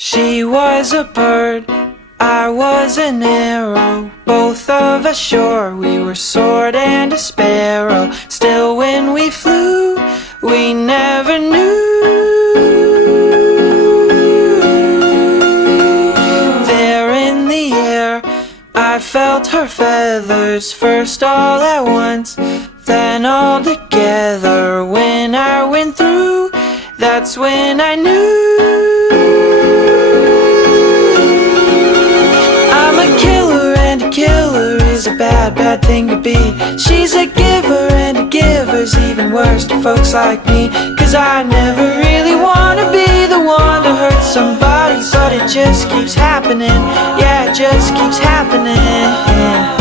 She was a bird, I was an arrow. Both of us sure we were sword and a sparrow. Still when we flew, we never knew. There in the air, I felt her feathers, first all at once, then all together. When I went through, that's when I knew. I'm a killer, and a killer is a bad, bad thing to be. She's a giver, and a giver's even worse to folks like me. Cause I never really wanna be the one to hurt somebody, but it just keeps happening. Yeah, it just keeps happening.